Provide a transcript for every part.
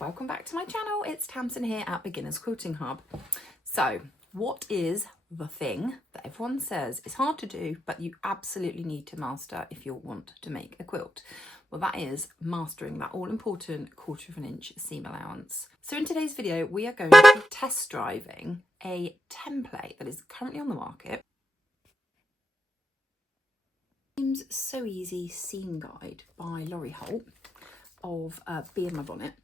welcome back to my channel. It's Tamsin here at Beginners Quilting Hub. So what is the thing that everyone says is hard to do but you absolutely need to master if you want to make a quilt? Well, that is mastering that all-important 1/4 inch seam allowance. So in today's video we are going to be test driving a template that is currently on the market. Seems So Easy Seam Guide by Laurie Holt of Bee in My Bonnet.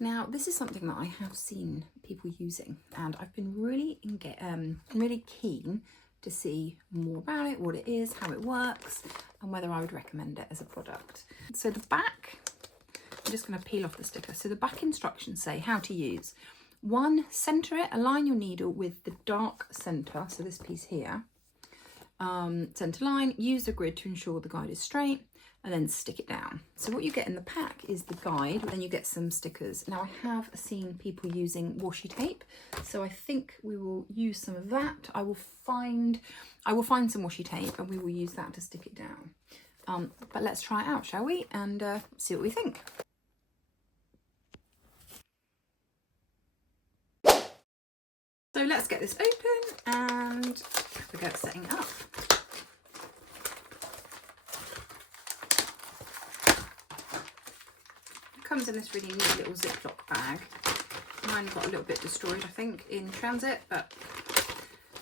Now this is something that I have seen people using and I've been really keen to see more about it, what it is, how it works and whether I would recommend it as a product. So the back, I'm just going to peel off the sticker. So the back instructions say how to use. 1, center it, align your needle with the dark center, so this piece here. Center line, use the grid to ensure the guide is straight, and then stick it down. So what you get in the pack is the guide, then you get some stickers. Now I have seen people using washi tape, so I think we will use some of that. I will find some washi tape and we will use that to stick it down. But let's try it out, shall we? And see what we think. So let's get this open and have a go at setting it up. Comes in this really neat little Ziploc bag. Mine got a little bit destroyed, I think, in transit, but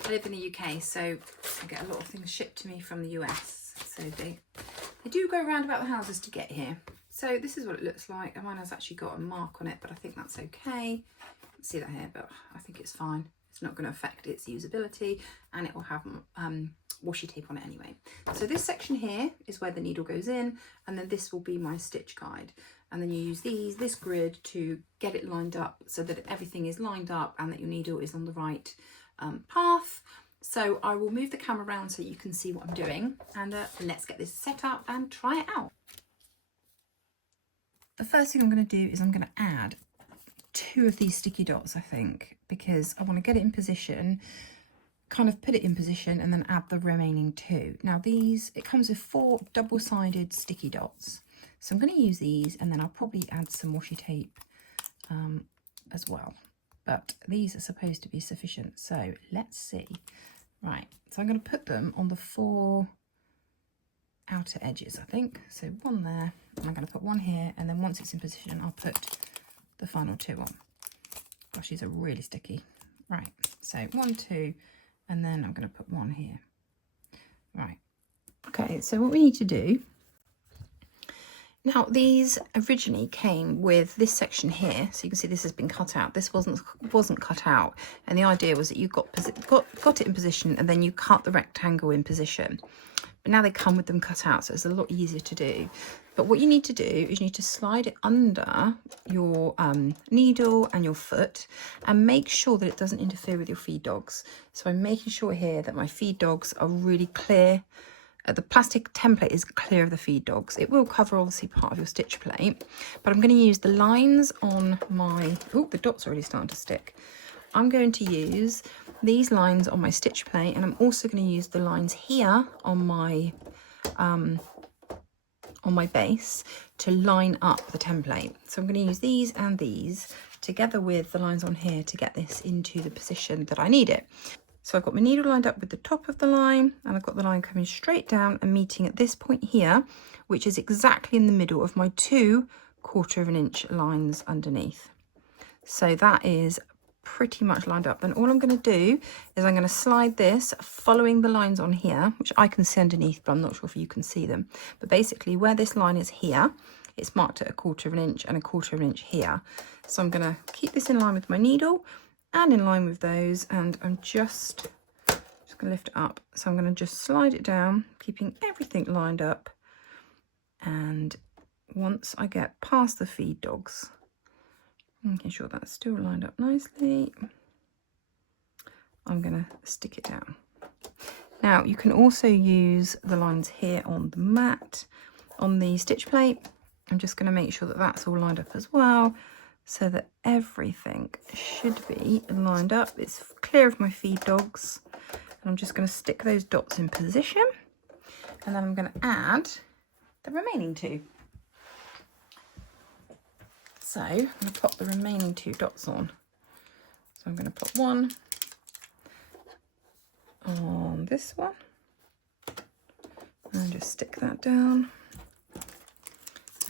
I live in the UK, so I get a lot of things shipped to me from the US. So they do go around about the houses to get here. So this is what it looks like. And mine has actually got a mark on it, but I think that's okay. Can't see that here, but I think it's fine. It's not going to affect its usability, and it will have washi tape on it anyway. So this section here is where the needle goes in, and then this will be my stitch guide. And then you use this grid to get it lined up so that everything is lined up and that your needle is on the right path. So I will move the camera around so you can see what I'm doing, and let's get this set up and try it out. The first thing I'm going to do is I'm going to add 2 of these sticky dots, I think, because I want to get it in position, kind of put it in position and then add the remaining 2. Now these, it comes with 4 double-sided sticky dots. So I'm going to use these and then I'll probably add some washi tape as well. But these are supposed to be sufficient. So let's see. Right, so I'm going to put them on the 4 outer edges, I think. So 1 there, and I'm going to put 1 here, and then once it's in position, I'll put the final 2 on. Gosh, these are really sticky. Right, so 1, 2, and then I'm going to put 1 here. Right, okay, so what we need to do, now these originally came with this section here, so you can see this has been cut out. This wasn't cut out, and the idea was that you got it in position and then you cut the rectangle in position. But now they come with them cut out, so it's a lot easier to do. But what you need to do is you need to slide it under your needle and your foot and make sure that it doesn't interfere with your feed dogs. So I'm making sure here that my feed dogs are really clear. The plastic template is clear of the feed dogs. It will cover obviously part of your stitch plate, but I'm going to use the lines on my, oh, the dots are already starting to stick. I'm going to use these lines on my stitch plate, and I'm also going to use the lines here on my base to line up the template. So I'm going to use these and these together with the lines on here to get this into the position that I need it. So I've got my needle lined up with the top of the line, and I've got the line coming straight down and meeting at this point here, which is exactly in the middle of my 2 1/4 inch lines underneath. So that is pretty much lined up. And all I'm going to do is I'm going to slide this following the lines on here, which I can see underneath, but I'm not sure if you can see them. But basically where this line is here, it's marked at 1/4 inch and 1/4 inch here. So I'm going to keep this in line with my needle and in line with those, and I'm just going to lift it up. So I'm going to just slide it down, keeping everything lined up. And once I get past the feed dogs, making sure that's still lined up nicely, I'm going to stick it down. Now you can also use the lines here on the mat, on the stitch plate. I'm just going to make sure that that's all lined up as well, so that everything should be lined up. It's clear of my feed dogs. And I'm just going to stick those dots in position, and then I'm going to add the remaining 2. So I'm going to pop the remaining 2 dots on. So I'm going to put one on this one and just stick that down.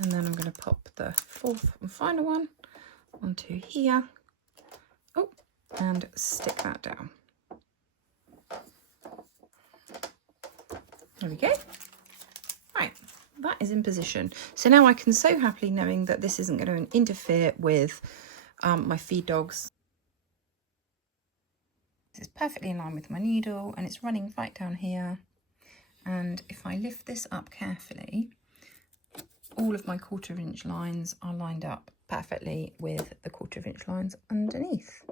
And then I'm going to pop the 4th and final one onto here. Oh, and stick that down. There we go. Right, that is in position. So now I can sew happily knowing that this isn't going to interfere with my feed dogs. This is perfectly in line with my needle and it's running right down here. And if I lift this up carefully, all of my 1/4 inch lines are lined up perfectly with the 1/4 inch lines underneath.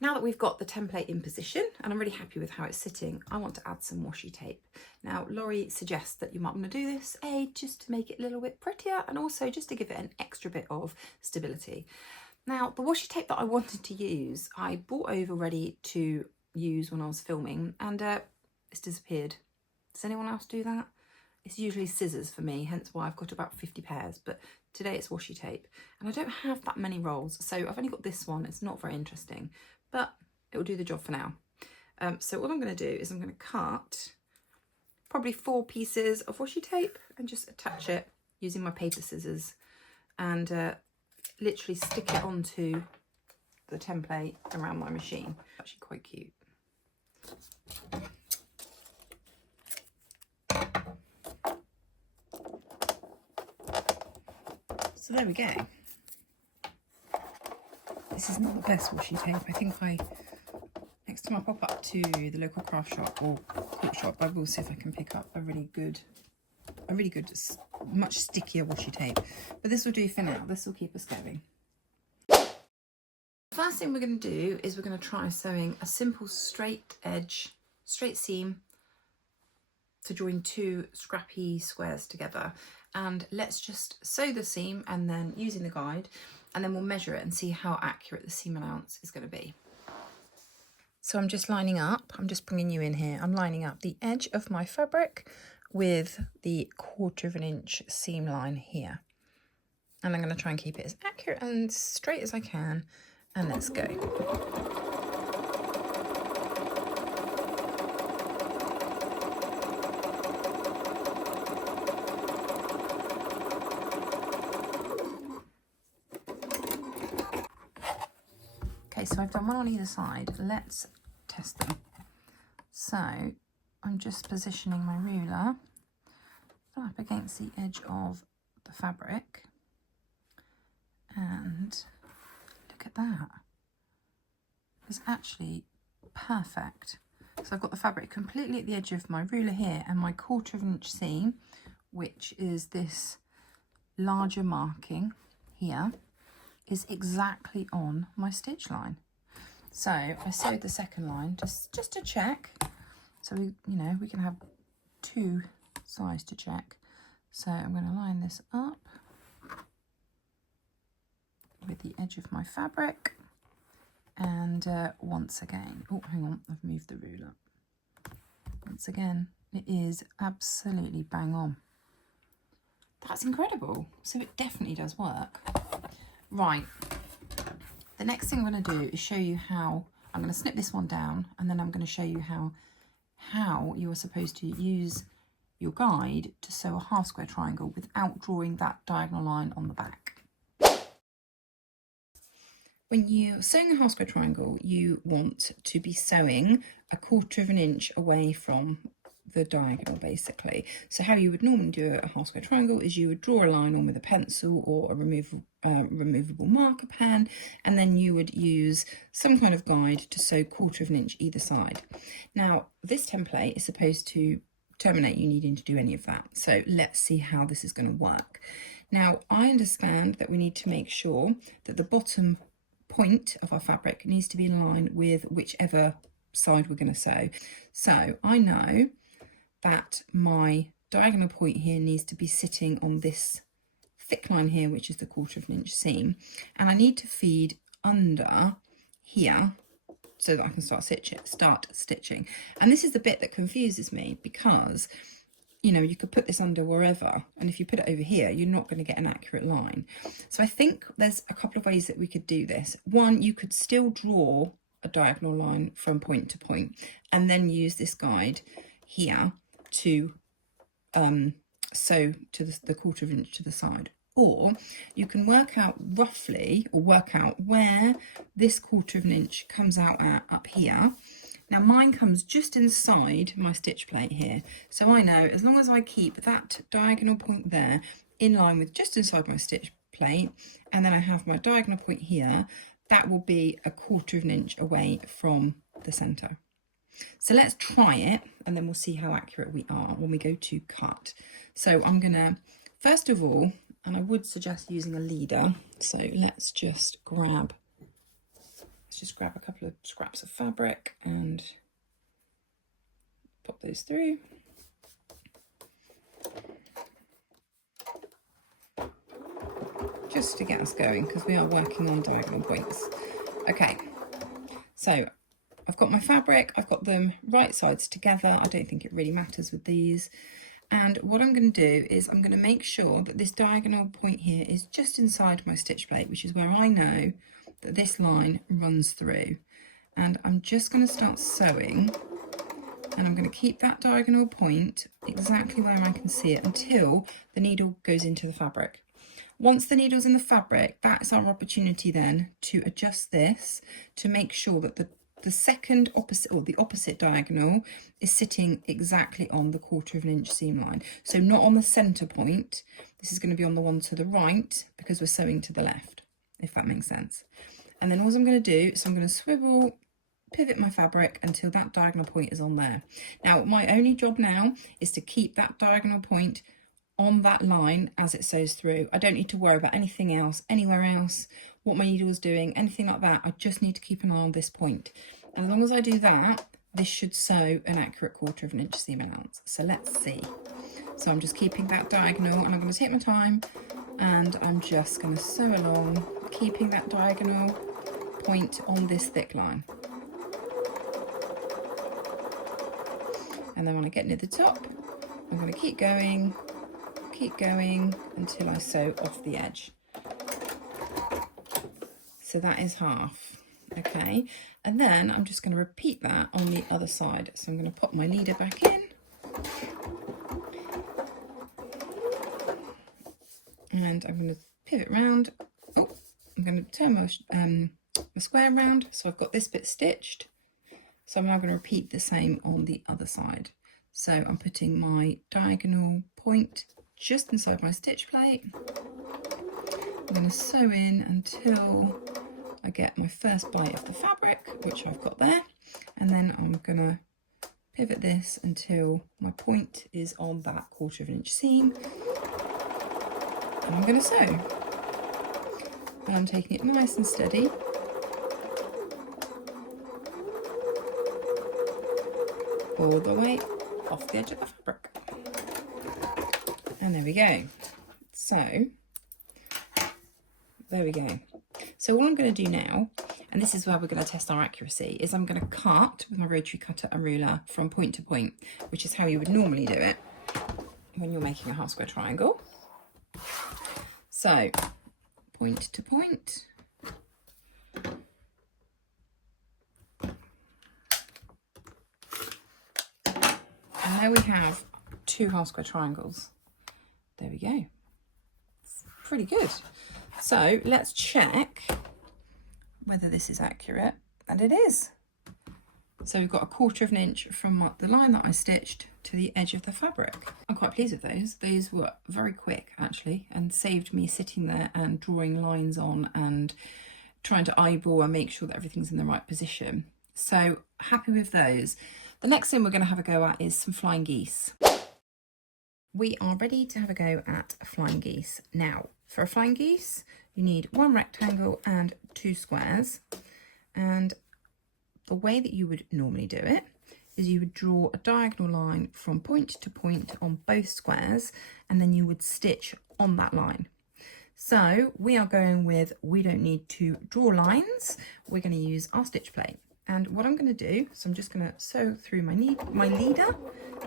Now that we've got the template in position and I'm really happy with how it's sitting, I want to add some washi tape. Now, Laurie suggests that you might want to do this, just to make it a little bit prettier and also just to give it an extra bit of stability. Now, the washi tape that I wanted to use, I bought over ready to use when I was filming and it's disappeared. Does anyone else do that? It's usually scissors for me, hence why I've got about 50 pairs, but today it's washi tape. And I don't have that many rolls, so I've only got this one. It's not very interesting, but it will do the job for now. So what I'm going to do is I'm going to cut probably 4 pieces of washi tape and just attach it using my paper scissors and literally stick it onto the template around my machine. Actually quite cute. So there we go. This is not the best washi tape. I think next time I pop up to the local craft shop or quilt shop, I will see if I can pick up a really good, much stickier washi tape. But this will do for now. This will keep us going. The first thing we're going to do is we're going to try sewing a simple straight seam to join 2 scrappy squares together. And let's just sew the seam and then using the guide, and then we'll measure it and see how accurate the seam allowance is going to be. So I'm just lining up, I'm just bringing you in here, I'm lining up the edge of my fabric with the 1/4 inch seam line here. And I'm going to try and keep it as accurate and straight as I can, and let's go. Okay, so I've done one on either side. Let's test them. So I'm just positioning my ruler up against the edge of the fabric. And look at that. It's actually perfect. So I've got the fabric completely at the edge of my ruler here, and my 1/4 inch seam, which is this larger marking here, is exactly on my stitch line. So I sewed the second line just to check. So we can have 2 sides to check. So I'm going to line this up with the edge of my fabric, and once again, oh hang on, I've moved the ruler. Once again, it is absolutely bang on. That's incredible. So it definitely does work. Right, the next thing I'm going to do is show you how I'm going to snip this one down, and then I'm going to show you how you are supposed to use your guide to sew a half square triangle without drawing that diagonal line on the back. When you're sewing a half square triangle, you want to be sewing a 1/4 inch away from the diagonal, basically. So how you would normally do a half square triangle is you would draw a line on with a pencil or a removable marker pen, and then you would use some kind of guide to sew 1/4 inch either side. Now this template is supposed to terminate you needing to do any of that, so let's see how this is going to work. Now I understand that we need to make sure that the bottom point of our fabric needs to be in line with whichever side we're going to sew. So I know that my diagonal point here needs to be sitting on this thick line here, which is the 1/4 inch seam, and I need to feed under here so that I can start stitching. And this is the bit that confuses me, because you know, you could put this under wherever, and if you put it over here, you're not going to get an accurate line. So I think there's a couple of ways that we could do this. One, you could still draw a diagonal line from point to point and then use this guide here to sew to the 1/4 inch to the side. Or you can work out roughly, or work out where this 1/4 inch comes out at up here. Now mine comes just inside my stitch plate here, so I know as long as I keep that diagonal point there in line with just inside my stitch plate, and then I have my diagonal point here, that will be a 1/4 inch away from the centre. So let's try it, and then we'll see how accurate we are when we go to cut. So I'm gonna, first of all, and I would suggest using a leader, so let's just grab a couple of scraps of fabric and pop those through. Just to get us going, because we are working on diagonal points. Okay, so I've got my fabric, I've got them right sides together. I don't think it really matters with these. And what I'm going to do is I'm going to make sure that this diagonal point here is just inside my stitch plate, which is where I know that this line runs through. And I'm just going to start sewing, and I'm going to keep that diagonal point exactly where I can see it until the needle goes into the fabric. Once the needle's in the fabric, that's our opportunity then to adjust this to make sure that the second opposite, or the opposite diagonal, is sitting exactly on the 1/4 inch seam line. So not on the centre point. This is going to be on the one to the right, because we're sewing to the left, if that makes sense. And then all I'm going to do is I'm going to swivel, pivot my fabric until that diagonal point is on there. Now my only job now is to keep that diagonal point on that line as it sews through. I don't need to worry about anything else, anywhere else, what my needle is doing, anything like that. I just need to keep an eye on this point. And as long as I do that, this should sew an accurate 1/4 inch seam allowance. So let's see. So I'm just keeping that diagonal, and I'm going to take my time, and I'm just going to sew along, keeping that diagonal point on this thick line. And then when I get near the top, I'm going to keep going until I sew off the edge. So that is half. Okay, and then I'm just going to repeat that on the other side. So I'm going to pop my leader back in, and I'm going to pivot round. Oh, I'm going to turn my square around, so I've got this bit stitched. So I'm now going to repeat the same on the other side. So I'm putting my diagonal point just inside my stitch plate. I'm going to sew in until I get my first bite of the fabric, which I've got there, and then I'm going to pivot this until my point is on that 1/4 inch seam, and I'm going to sew. And I'm taking it nice and steady. All the way off the edge of the fabric. And there we go. So there we go. So what I'm going to do now, and this is where we're going to test our accuracy, is I'm going to cut with my rotary cutter and ruler from point to point, which is how you would normally do it when you're making a half square triangle. So point to point. And there we have 2 half square triangles. There we go. It's pretty good. So let's check whether this is accurate, and it is. So we've got a 1/4 inch from the line that I stitched to the edge of the fabric. I'm quite pleased with those. Those were very quick actually, and saved me sitting there and drawing lines on and trying to eyeball and make sure that everything's in the right position. So happy with those. The next thing we're going to have a go at is some flying geese. We are ready to have a go at flying geese. Now, for a flying geese, you need 1 rectangle and 2 squares. And the way that you would normally do it is you would draw a diagonal line from point to point on both squares, and then you would stitch on that line. So we are going with, we don't need to draw lines. We're going to use our stitch plate. And what I'm going to do, so I'm just going to sew through my leader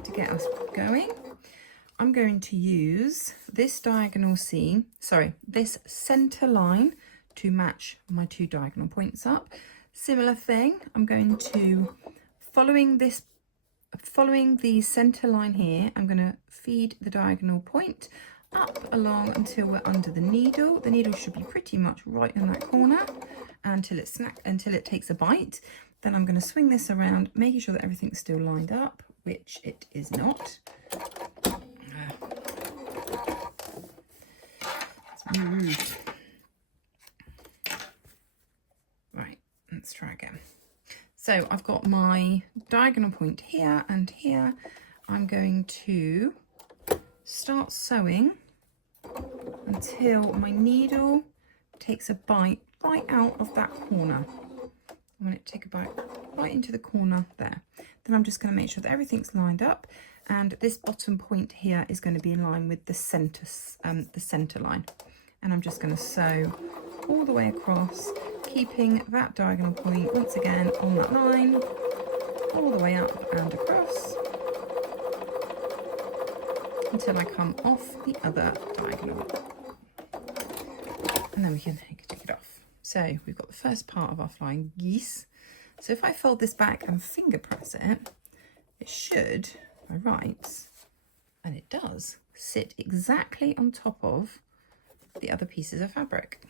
to get us going. I'm going to use this diagonal seam, sorry, this center line to match my 2 diagonal points up. Similar thing, I'm going to, following the center line here, I'm going to feed the diagonal point up along until we're under the needle. The needle should be pretty much right in that corner until it takes a bite. Then I'm going to swing this around, making sure that everything's still lined up, which it is not. Let's move. Right, let's try again. So I've got my diagonal point here and here. I'm going to start sewing until my needle takes a bite right out of that corner. I want it to take a bite right into the corner there. Then I'm just going to make sure that everything's lined up, and this bottom point here is going to be in line with the center line. And I'm just going to sew all the way across, keeping that diagonal point once again on that line, all the way up and across until I come off the other diagonal. And then we can take it off. So we've got the first part of our flying geese. So if I fold this back and finger press it, it should, by rights, and it does, sit exactly on top of the other pieces of fabric.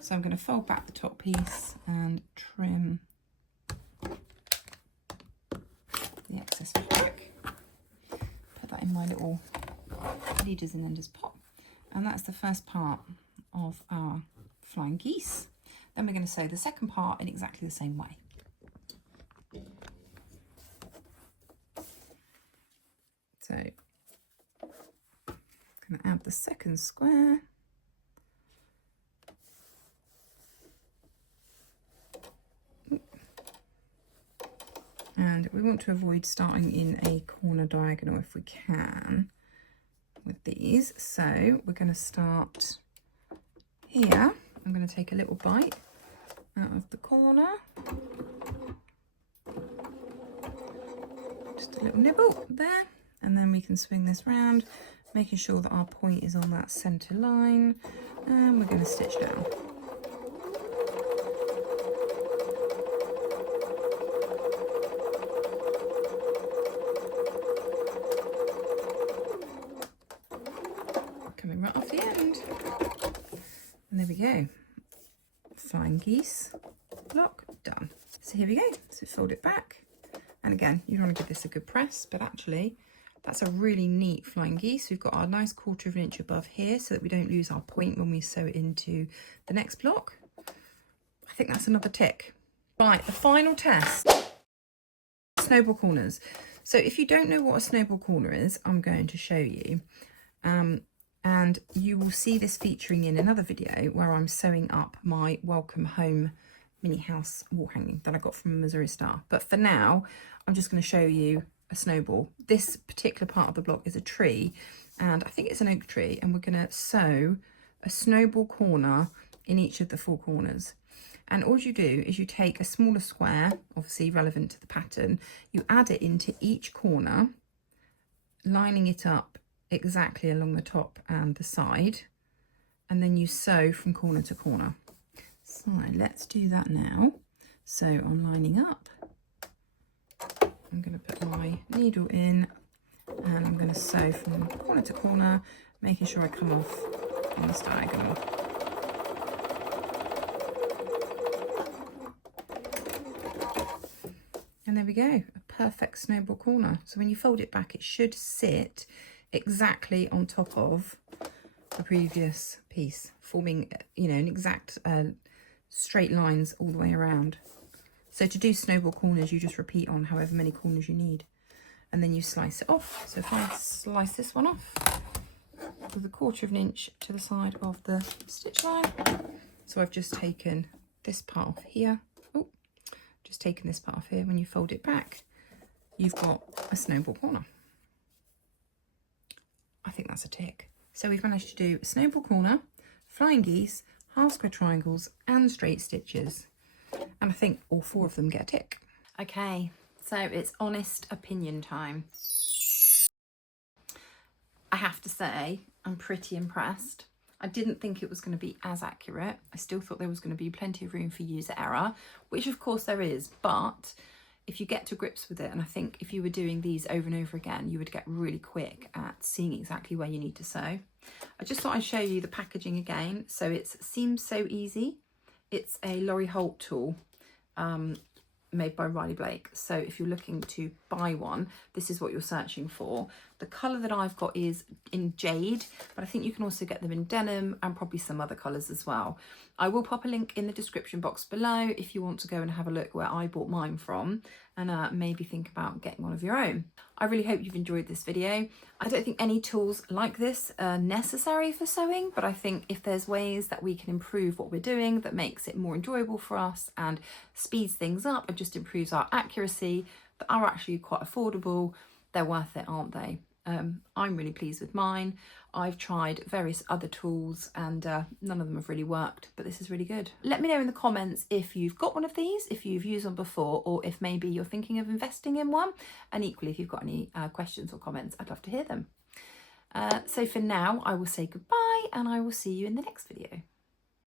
So I'm going to fold back the top piece and trim the excess fabric. Put that in my little leaders and enders pot. And that's the first part of our flying geese. Then we're going to sew the second part in exactly the same way. So I'm going to add the second square. And we want to avoid starting in a corner diagonal if we can with these. So we're going to start here. I'm going to take a little bite out of the corner. Just a little nibble there. And then we can swing this round, making sure that our point is on that center line. And we're going to stitch down. Coming right off the end. And there we go. Flying geese block done. So here we go. So fold it back. And again, you don't want to give this a good press, but actually that's a really neat flying geese. We've got our nice 1/4 inch above here so that we don't lose our point when we sew it into the next block. I think that's another tick. Right, the final test. Snowball corners. So if you don't know what a snowball corner is, I'm going to show you. And you will see this featuring in another video where I'm sewing up my welcome home mini house wall hanging that I got from Missouri Star. But for now, I'm just going to show you a snowball. This particular part of the block is a tree, and I think it's an oak tree, and we're going to sew a snowball corner in each of the 4 corners. And all you do is you take a smaller square, obviously relevant to the pattern, you add it into each corner, lining it up exactly along the top and the side, and then you sew from corner to corner. So let's do that now. So I'm lining up. I'm going to put my needle in and I'm going to sew from corner to corner, making sure I come off on this diagonal. And there we go, a perfect snowball corner. So when you fold it back, it should sit exactly on top of the previous piece, forming, you know, an exact straight lines all the way around. So to do snowball corners, you just repeat on however many corners you need, and then you slice it off. So if I slice this one off with a 1/4 inch to the side of the stitch line, so I've just taken this part off here. Oh, just taken this part off here. When you fold it back, you've got a snowball corner. I think that's a tick. So we've managed to do a snowball corner, flying geese, half square triangles and straight stitches. And I think all 4 of them get a tick. Okay, so it's honest opinion time. I have to say, I'm pretty impressed. I didn't think it was going to be as accurate. I still thought there was going to be plenty of room for user error, which of course there is, but if you get to grips with it, and I think if you were doing these over and over again, you would get really quick at seeing exactly where you need to sew. I just thought I'd show you the packaging again. So it seems so easy. It's a Laurie Holt tool made by Riley Blake. So if you're looking to buy one, this is what you're searching for. The colour that I've got is in jade, but I think you can also get them in denim and probably some other colours as well. I will pop a link in the description box below if you want to go and have a look where I bought mine from, and maybe think about getting one of your own. I really hope you've enjoyed this video. I don't think any tools like this are necessary for sewing, but I think if there's ways that we can improve what we're doing that makes it more enjoyable for us and speeds things up and just improves our accuracy, that are actually quite affordable, they're worth it, aren't they? I'm really pleased with mine. I've tried various other tools and none of them have really worked, but this is really good. Let me know in the comments if you've got one of these, if you've used one before, or if maybe you're thinking of investing in one. And equally, if you've got any questions or comments, I'd love to hear them. So for now, I will say goodbye and I will see you in the next video.